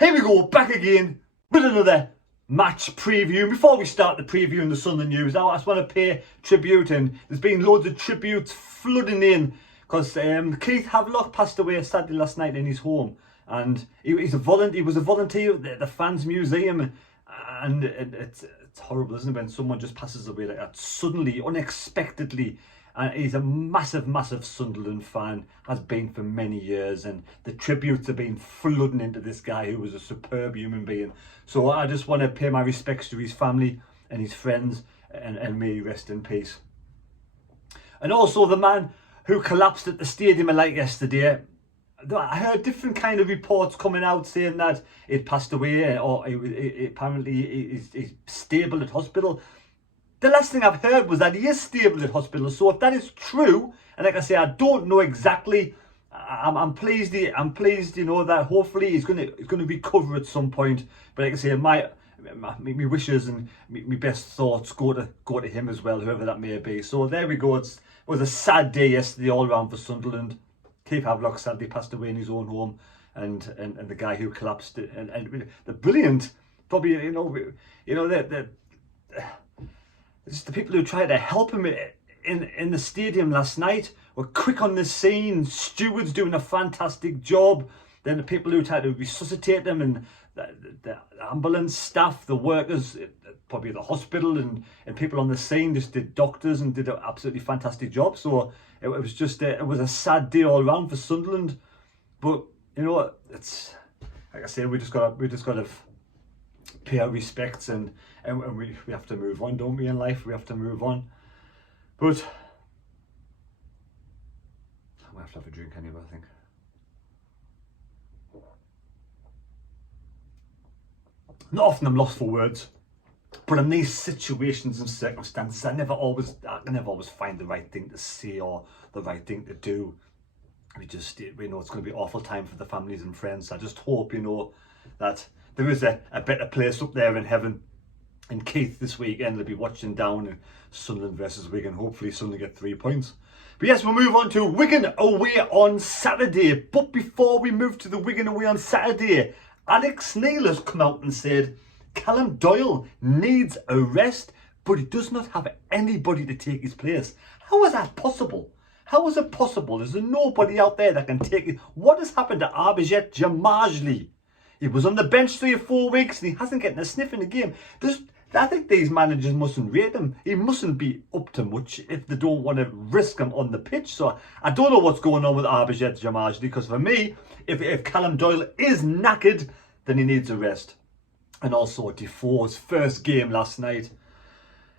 Here we go, back again with another match preview. Before we start the preview and the Sunderland news, I just want to pay tribute, and there's been loads of tributes flooding in because Keith Havelock passed away sadly last night in his home, and he was a volunteer at the Fans Museum, and it's horrible, isn't it, when someone just passes away like that suddenly, unexpectedly. And he's a massive Sunderland fan, has been for many years, and the tributes have been flooding into this guy who was a superb human being. So I just want to pay my respects to his family and his friends, and may he rest in peace. And also the man who collapsed at the stadium like yesterday. I heard different kind of reports coming out saying that he'd passed away, or apparently he's stable at hospital. The last thing I've heard was that he is stable at hospital. So if that is true, and like I say, I don't know exactly, I'm pleased. You know, that hopefully he's going to recover at some point. But like I say, my wishes and my best thoughts go to him as well, whoever that may be. So there we go. It was a sad day yesterday all round for Sunderland. Keith Havelock sadly passed away in his own home, and the guy who collapsed, and the brilliant, probably just the people who tried to help him in the stadium last night were quick on the scene. Stewards doing a fantastic job. Then the people who tried to resuscitate him, and the ambulance staff, the workers, probably the hospital, and people on the scene just did, doctors, and did an absolutely fantastic job. So it was just it was a sad day all round for Sunderland. But you know, it's like I say, we just got to pay our respects, and we have to move on, don't we? In life, we have to move on. But I'm gonna have to have a drink anyway, I think. Not often I'm lost for words, but in these situations and circumstances, I can never always find the right thing to say or the right thing to do. We know it's going to be an awful time for the families and friends. I just hope, you know, that there is a better place up there in heaven. And Keith this weekend will be watching down in Sunderland versus Wigan. Hopefully Sunderland get 3 points. But yes, we'll move on to Wigan away on Saturday. But before we move to the Wigan away on Saturday, Alex Neil has come out and said Callum Doyle needs a rest, but he does not have anybody to take his place. How is that possible? How is it possible? There's nobody out there that can take it. What has happened to Abhijit Jamajli? He was on the bench 3 or 4 weeks and he hasn't gotten a sniff in the game. I think these managers mustn't rate him. He mustn't be up to much if they don't want to risk him on the pitch. So I don't know what's going on with Abhijit Jamajli, because for me, if Callum Doyle is knackered, then he needs a rest. And also Defoe's first game last night.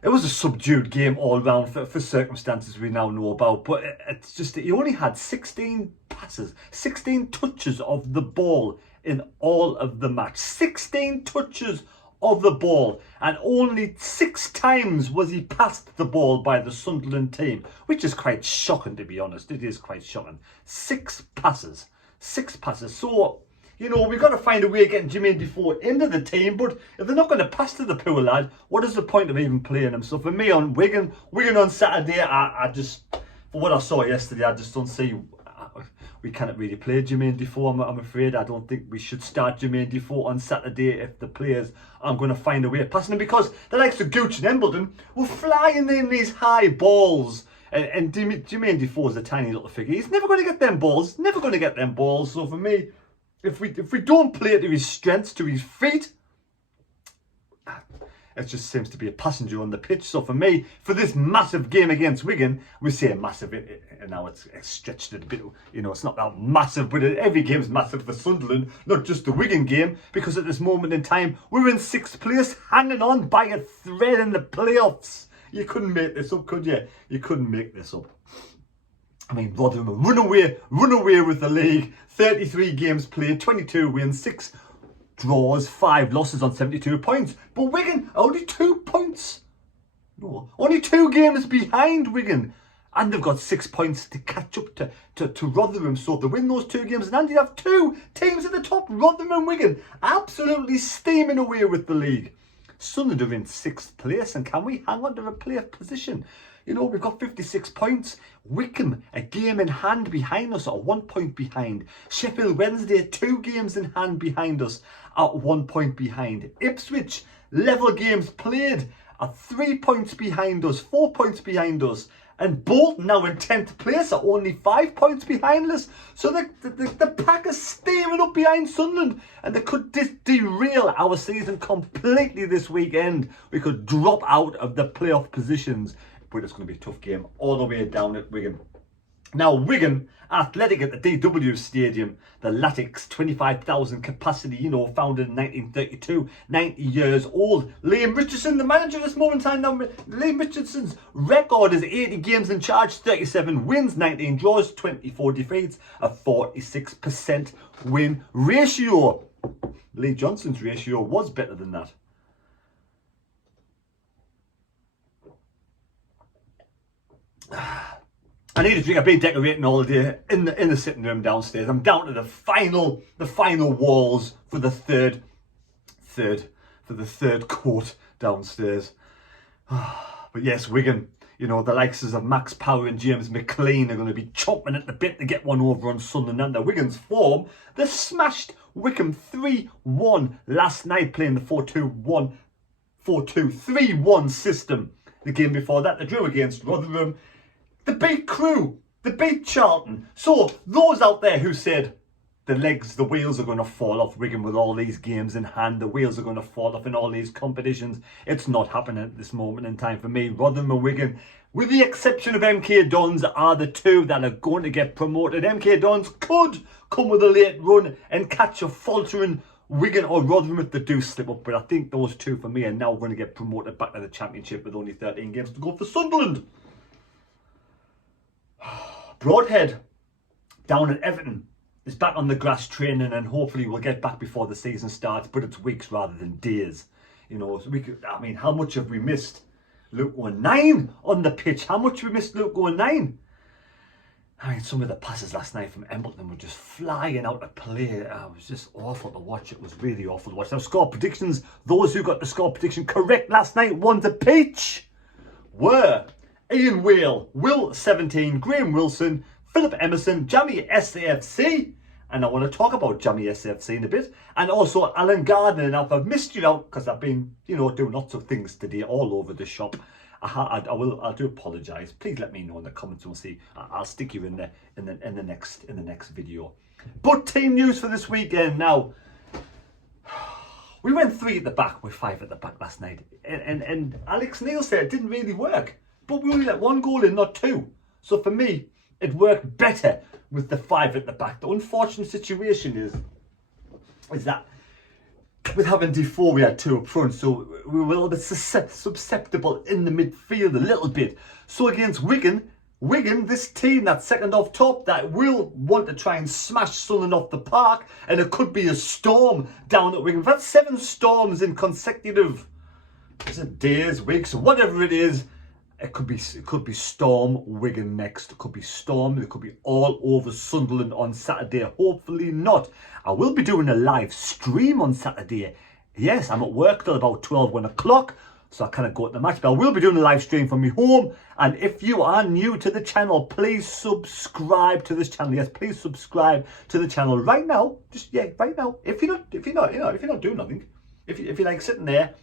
It was a subdued game all round for circumstances we now know about. But it's just that he only had 16 passes, 16 touches of the ball in all of the match. 16 touches of the ball, and only 6 times was he passed the ball by the Sunderland team, which is quite shocking, to be honest. It is quite shocking. 6 passes. So, you know, we've got to find a way of getting Jermain Defoe into the team, but if they're not going to pass to the poor lad, what is the point of even playing him? So for me, on Wigan on Saturday, I just, for what I saw yesterday, I just don't see, we cannot really play Jermain Defoe, I'm afraid. I don't think we should start Jermain Defoe on Saturday if the players aren't going to find a way of passing him, because the likes of Gooch and Embleton were flying in these high balls. And Jermain Defoe is a tiny little figure. He's never going to get them balls. So for me, if we don't play to his strengths, to his feet, it just seems to be a passenger on the pitch. So for me, for this massive game against Wigan, we say massive, and now it's stretched it a bit. You know, it's not that massive, but every game is massive for Sunderland, not just the Wigan game, because at this moment in time, we're in 6th place, hanging on by a thread in the playoffs. You couldn't make this up, could you? You couldn't make this up. I mean, Rotherham run away with the league. 33 games played, 22 wins, 6 draws, 5 losses on 72 points. But Wigan, only 2 points. No, only 2 games behind Wigan. And they've got 6 points to catch up to Rotherham. So if they win those 2 games, and you have 2 teams at the top, Rotherham and Wigan, absolutely steaming away with the league. Sunderland are in 6th place, and can we hang on to a playoff position? You know, we've got 56 points. Wickham, a game in hand behind us, at 1 point behind. Sheffield Wednesday, 2 games in hand behind us, at 1 point behind. Ipswich, level games played, at 3 points behind us, 4 points behind us. And Bolton now in 10th place are only 5 points behind us. So the pack is steaming up behind Sunderland. And they could derail our season completely this weekend. We could drop out of the playoff positions. But it's going to be a tough game all the way down at Wigan. Now, Wigan Athletic at the DW Stadium, the Latics, 25,000 capacity, you know, founded in 1932, 90 years old. Liam Richardson, the manager at this moment in time now. Liam Richardson's record is 80 games in charge, 37 wins, 19 draws, 24 defeats, a 46% win ratio. Lee Johnson's ratio was better than that. I need a drink. I've been decorating all day in the sitting room downstairs. I'm down to the final walls for the third court downstairs. But yes, Wigan, you know, the likes of Max Power and James McLean are going to be chomping at the bit to get one over on Sunderland. And the Wigan's form, they smashed Wickham 3-1 last night, playing the 4-2-3-1 system. The game before that, they drew against Rotherham. They beat Crewe. They beat Charlton. So those out there who said the wheels are going to fall off Wigan with all these games in hand, the wheels are going to fall off in all these competitions, it's not happening at this moment in time for me. Rotherham and Wigan, with the exception of MK Dons, are the two that are going to get promoted. MK Dons could come with a late run and catch a faltering Wigan or Rotherham if they do slip up, but I think those two for me are now going to get promoted back to the Championship with only 13 games to go for Sunderland. Broadhead, down at Everton, is back on the grass training, and hopefully we'll get back before the season starts, but it's weeks rather than days. You know, so how much have we missed Luke O'Nien on the pitch? How much have we missed Luke O'Nien? I mean, some of the passes last night from Embleton were just flying out of play. It was just awful to watch. It was really awful to watch. Now, score predictions. Those who got the score prediction correct last night won the pitch were Ian Whale, Will 17, Graham Wilson, Philip Emerson, Jamie SAFC, and I want to talk about Jamie SAFC in a bit, and also Alan Gardner. Now, if I've missed you out, because I've been, you know, doing lots of things today all over the shop, I do apologise. Please let me know in the comments. We'll see. I'll stick you in the next video. But team news for this weekend now. We went 3 at the back with 5 at the back last night, and Alex Neil said it didn't really work. But we only let 1 goal in, not 2. So for me, it worked better with the 5 at the back. The unfortunate situation is that with having Defoe, we had 2 up front, so we were a little bit susceptible in the midfield a little bit. So against Wigan, this team that's second off top, that will want to try and smash Sunderland off the park, and it could be a storm down at Wigan. We've had 7 storms in consecutive days, weeks, whatever it is. It could be storm Wigan next. It could be storm. It could be all over Sunderland on Saturday. Hopefully not. I will be doing a live stream on Saturday. Yes, I'm at work till about 1 o'clock, so I kind of go to the match. But I will be doing a live stream from my home. And if you are new to the channel, please subscribe to this channel. Yes, please subscribe to the channel right now. Right now. If you're not doing nothing, if you like sitting there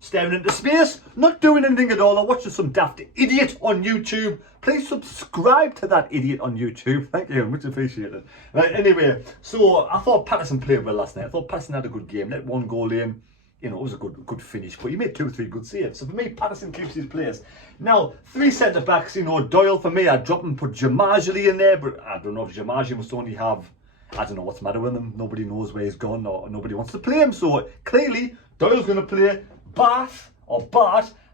staring into space, not doing anything at all, or watching some daft idiot on YouTube, please subscribe to that idiot on YouTube. Thank you, much appreciated. Right, anyway, so I thought Patterson played well last night. I thought Patterson had a good game. Let 1 goal in. You know, it was a good finish, but he made 2 or 3 good saves. So for me, Patterson keeps his place. Now, 3 centre backs. You know, Doyle for me, I'd drop and put Jamajali in there, but I don't know if Jamajali must only have, I don't know what's the matter with him. Nobody knows where he's gone, or nobody wants to play him. So clearly, Doyle's going to play. Bart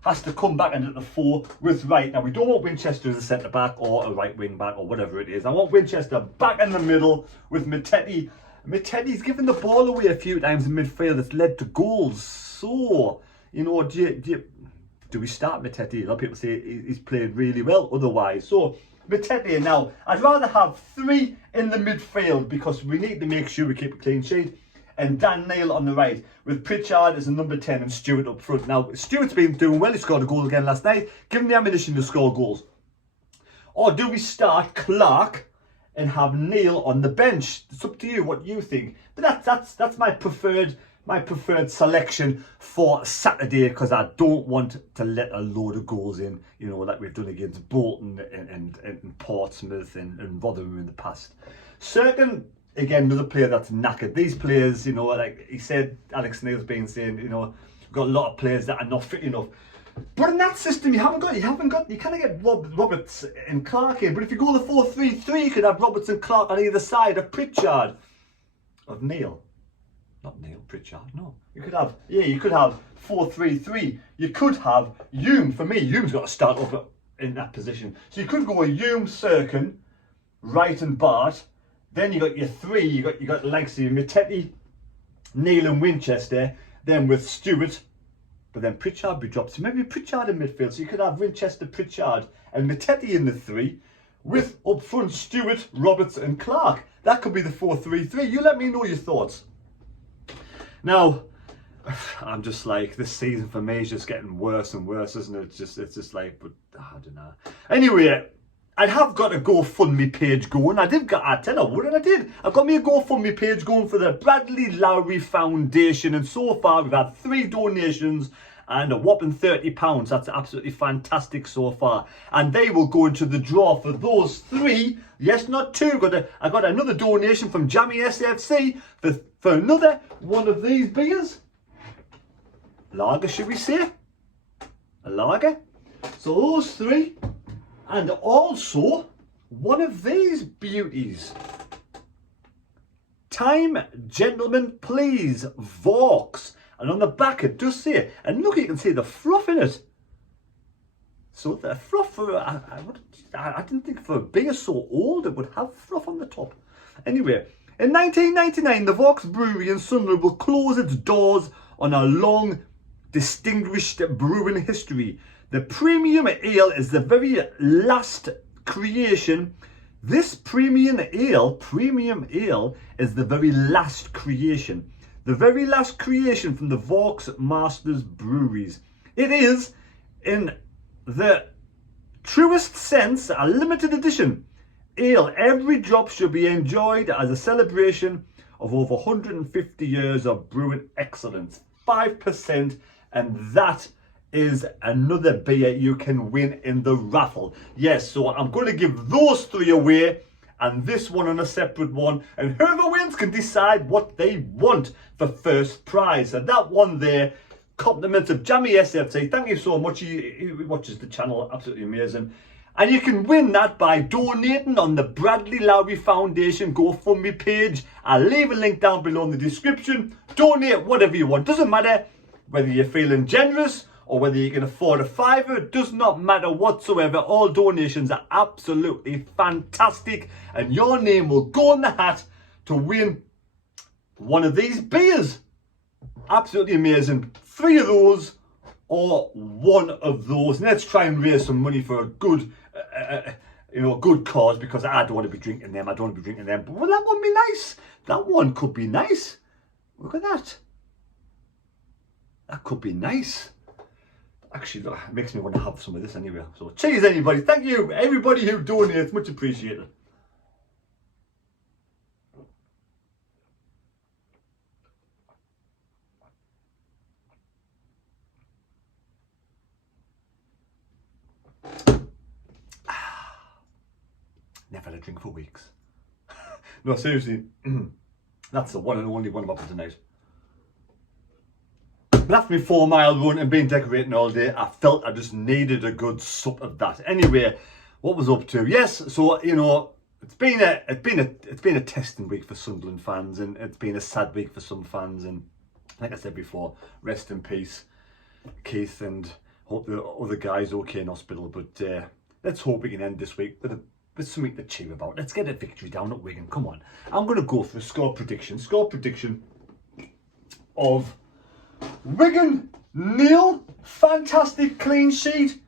has to come back into the 4 with Wright. Now, we don't want Winchester as a centre back or a right wing back or whatever it is. I want Winchester back in the middle with Matete. Matete's given the ball away a few times in midfield. That's led to goals. So, you know, do we start Matete? A lot of people say he's played really well otherwise. So, Matete now, I'd rather have 3 in the midfield because we need to make sure we keep a clean sheet. and Dan Neil on the right, with Pritchard as a number 10 and Stewart up front. Now, Stewart's been doing well. He scored a goal again last night. Give him the ammunition to score goals. Or do we start Clark and have Neil on the bench? It's up to you what you think. But that's my preferred selection for Saturday, because I don't want to let a load of goals in, you know, like we've done against Bolton and Portsmouth and Rotherham in the past. Second, again, another player that's knackered. These players, you know, like he said, Alex Neil's been saying, you know, we've got a lot of players that are not fit enough. But in that system, you kind of get Roberts and Clark in. But if you go the 4-3-3, you could have Roberts and Clark on either side of Pritchard, of Neil. Not Neil, Pritchard, no. You could have 4-3-3. You could have Hume. For me, Hume's got to start up in that position. So you could go with Hume, Serkin, Wright and Bart. Then you got your three, you got the likes of Mattetti, Neil and Winchester. Then with Stewart, but then Pritchard be dropped. So maybe Pritchard in midfield. So you could have Winchester, Pritchard and Mattetti in the three, with up front Stewart, Roberts and Clark. That could be the 4-3-3. You let me know your thoughts. Now, I'm just like, this season for me is just getting worse and worse, isn't it? It's just like, but I don't know. Anyway, I have got a GoFundMe page going. I did. I tell you what, and I did. I've got me a GoFundMe page going for the Bradley Lowry Foundation, and so far we've had 3 donations and a whopping £30. That's absolutely fantastic so far. And they will go into the draw for those 3. Yes, not 2. I got another donation from Jammy SFC for another one of these beers. Lager, should we say? A lager. So those 3. And also one of these beauties. Time, gentlemen, please, Vaux. And on the back it does say, and look, you can see the fluff in it. So the fluff, I didn't think for a beer so old it would have fluff on the top. Anyway, in 1999, the Vaux Brewery in Sunderland will close its doors on a long, distinguished brewing history. The premium ale is the very last creation. This premium ale is the very last creation. The very last creation from the Vaux Masters Breweries. It is, in the truest sense, a limited edition ale. Every drop should be enjoyed as a celebration of over 150 years of brewing excellence. 5%, and that is another beer you can win in the raffle. Yes, so I'm going to give those 3 away, and this one on a separate one, and whoever wins can decide what they want for first prize. And that one there, compliments of Jammy SFC. Thank you so much. He watches the channel, absolutely amazing. And you can win that by donating on the Bradley Lowry Foundation GoFundMe page. I'll leave a link down below in the description. Donate whatever you want. Doesn't matter whether you're feeling generous or whether you can afford a £5, it does not matter whatsoever. All donations are absolutely fantastic, and your name will go in the hat to win one of these beers. Absolutely amazing. 3 of those or 1 of those. Let's try and raise some money for a good, a good cause, because I don't want to be drinking them. I don't want to be drinking them. But will that one be nice? That one could be nice. Look at that. That could be nice. Actually, it makes me want to have some of this anyway. So cheers, anybody. Thank you, everybody who donates. Much appreciated. Never had a drink for weeks. No, seriously. That's the one and only one I'm up for tonight. But after my 4-mile run and been decorating all day, I felt I just needed a good sup of that. Anyway, what was up to? Yes, so you know, it's been a testing week for Sunderland fans, and it's been a sad week for some fans. And like I said before, rest in peace, Keith, and hope the other guys okay in hospital. But let's hope we can end this week with something to cheer about. Let's get a victory down at Wigan. Come on, I'm going to go for a score prediction. Score prediction of Wigan 0, fantastic clean sheet.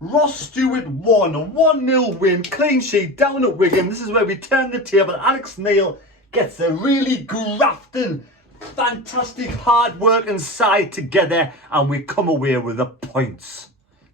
Ross Stewart 1, a 1-0 win, clean sheet down at Wigan. This is where we turn the table. Alex Neil gets a really grafting fantastic hard work and side together, and we come away with the points.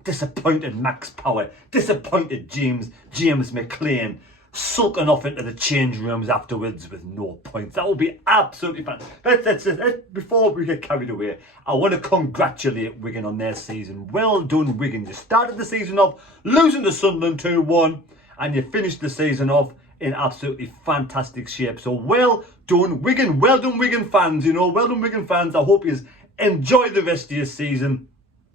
Disappointed Max Power, disappointed James McLean, sulking off into the change rooms afterwards with no points. That will be absolutely fun. Let's before we get carried away, I want to congratulate Wigan on their season. Well done, Wigan. You started the season off losing to Sunderland 2-1, and you finished the season off in absolutely fantastic shape. So well done, Wigan. Well done, Wigan fans. You know, well done, Wigan fans. I hope you enjoy the rest of your season.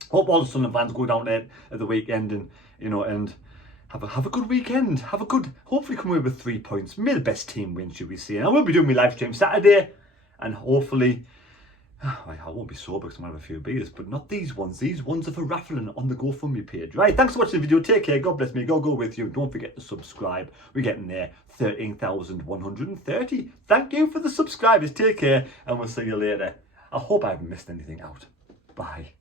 Hope all the Sunderland fans go down there at the weekend and, you know, and have a good weekend. Hopefully come away with 3 points. May the best team win, should we say. And I will be doing my live stream Saturday, and hopefully I won't be sober because I might have a few beers, but not these ones. These ones are for raffling on the GoFundMe page. Right, thanks for watching the video. Take care. God bless me. God go with you. Don't forget to subscribe. We're getting there. 13,130. Thank you for the subscribers. Take care, and we'll see you later. I hope I haven't missed anything out. Bye.